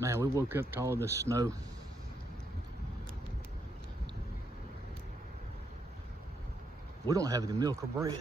Man, we woke up to all this snow. We don't have any milk or bread.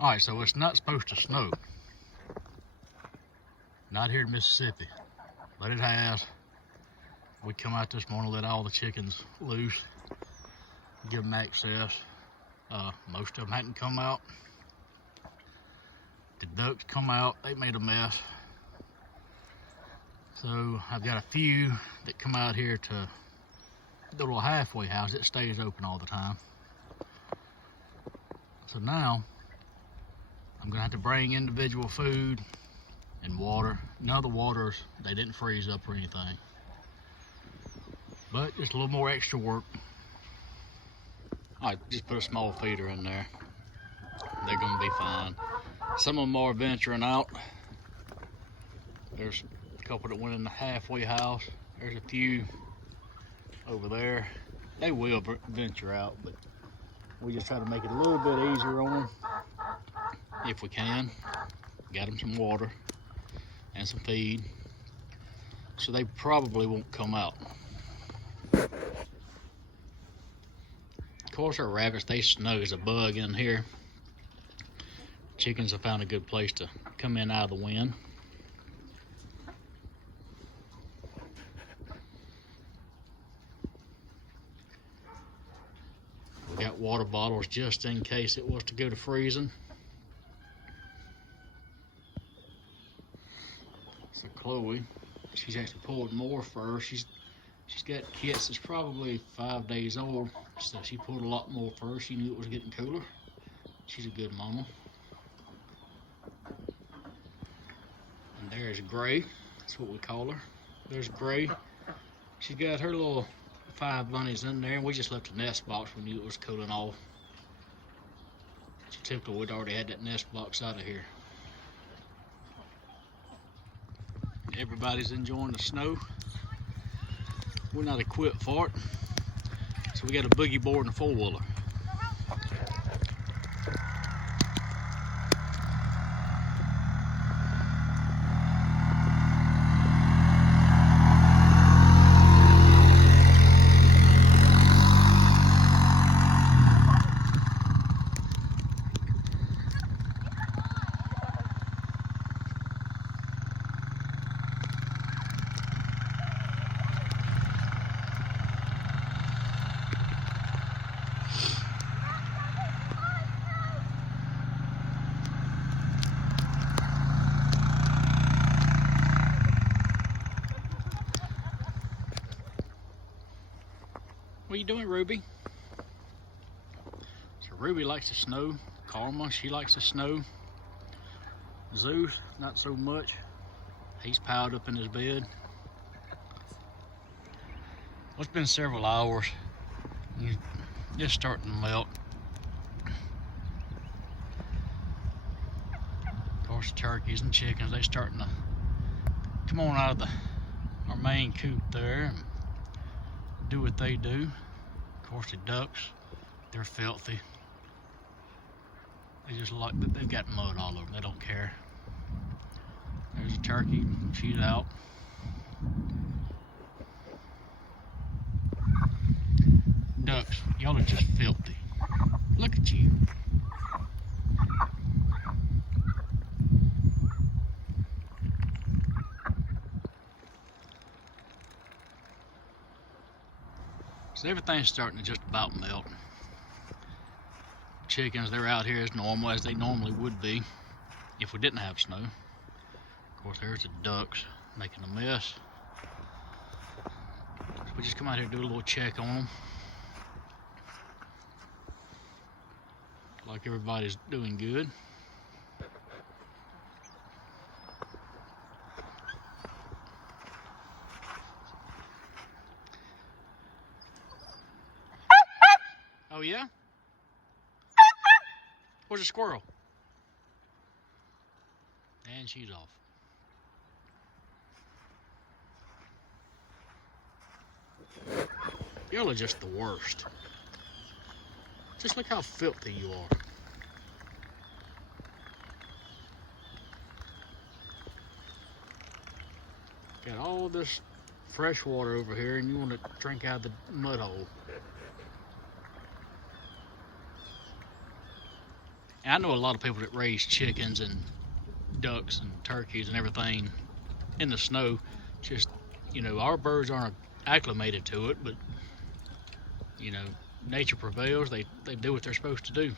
Alright, so it's not supposed to snow. Not here in Mississippi, but it has. We come out this morning, let all the chickens loose, give them access. Most of them hadn't come out. The ducks come out, they made a mess. So I've got a few that come out here to the little halfway house. It stays open all the time. So now I'm gonna have to bring individual food and water. None of the waters, they didn't freeze up or anything. But just a little more extra work. I just put a small feeder in there. They're gonna be fine. Some of them are venturing out. There's a couple that went in the halfway house. There's a few over there. They will venture out, but we just try to make it a little bit easier on them if we can. Got them some water and some feed, so they probably won't come out. Of course, our rabbits, they snug as a bug in here. Chickens have found a good place to come in out of the wind. We got water bottles just in case it was to go to freezing. So Chloe, she's actually pulled more fur. She's got kits that's probably 5 days old, so she pulled a lot more fur. She knew it was getting cooler. She's a good mama. And there's Gray, that's what we call her. There's Gray. She's got her little 5 bunnies in there, and we just left the nest box. We knew it was cooling off. So typically we'd already had that nest box out of here. Everybody's enjoying the snow. We're not equipped for it, so we got a boogie board and a 4-wheeler. What are you doing, Ruby? So Ruby likes the snow. Karma, she likes the snow. Zeus, not so much. He's piled up in his bed. Well, it's been several hours. It's just starting to melt. Of course, turkeys and chickens, they're starting to come on out of our main coop there and do what they do. Of course, the ducks, they're filthy. They just like that. They've got mud all over them. They don't care. There's a turkey. She's out. Ducks, y'all are just filthy. Look at you. So everything's starting to just about melt. Chickens, they're out here as normal as they normally would be if we didn't have snow. Of course, there's the ducks making a mess. So we just come out here and do a little check on them. Like everybody's doing good. Oh yeah? Where's the squirrel? And she's off. Y'all are just the worst. Just look how filthy you are. Got all this fresh water over here and you want to drink out of the mud hole. And I know a lot of people that raise chickens and ducks and turkeys and everything in the snow. Just, you know, our birds aren't acclimated to it, but, you know, nature prevails. They do what they're supposed to do.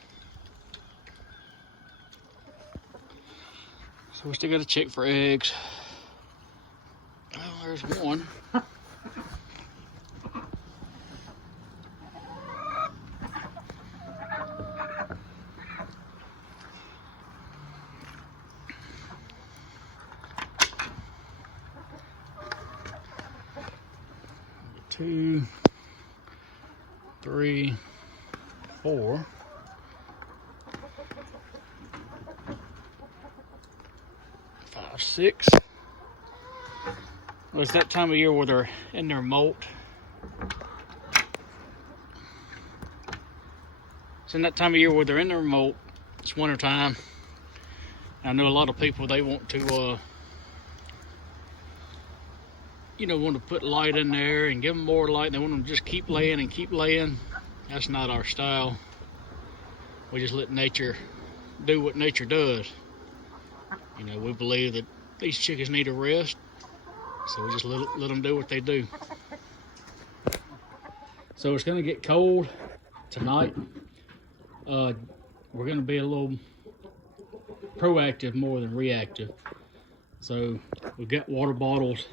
So we still got to check for eggs. Oh, there's one. Two, three, four. 5, 6. Well, it's that time of year where they're in their molt. It's in that time of year where they're in their molt. It's winter time. I know a lot of people, they want to, you know, want to put light in there and give them more light. They want them to just keep laying and keep laying. That's not our style. We just let nature do what nature does. You know, we believe that these chickens need a rest, so we just let them do what they do. So it's gonna get cold tonight. We're gonna be a little proactive more than reactive. So we've got water bottles.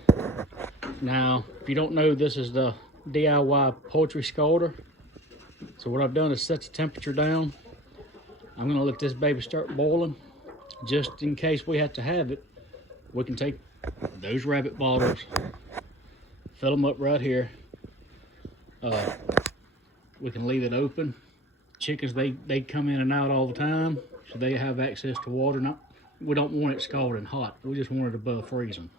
Now, if you don't know, this is the DIY poultry scalder. So what I've done is set the temperature down. I'm gonna let this baby start boiling. Just in case we have to have it, we can take those rabbit bottles, fill them up right here. We can leave it open. Chickens, they come in and out all the time, so they have access to water. We don't want it scalding hot. We just want it above freezing.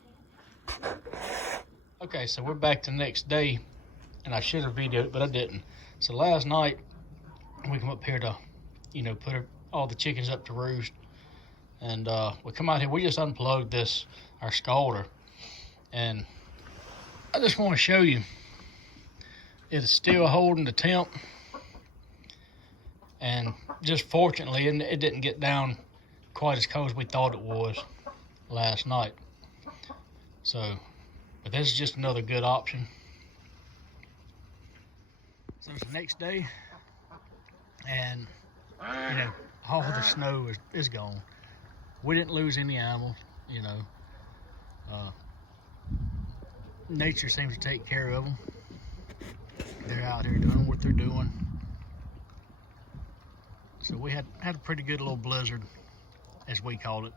Okay, so we're back the next day, and I should have videoed it, but I didn't. So last night, we come up here to, you know, put all the chickens up to roost. And we come out here, we just unplugged our scalder. And I just want to show you, it is still holding the temp. And just fortunately, it didn't get down quite as cold as we thought it was last night. So, but this is just another good option. So it's the next day, and you know, all the snow is gone. We didn't lose any animals, you know. Nature seems to take care of them. They're out here doing what they're doing. So we had a pretty good little blizzard, as we called it.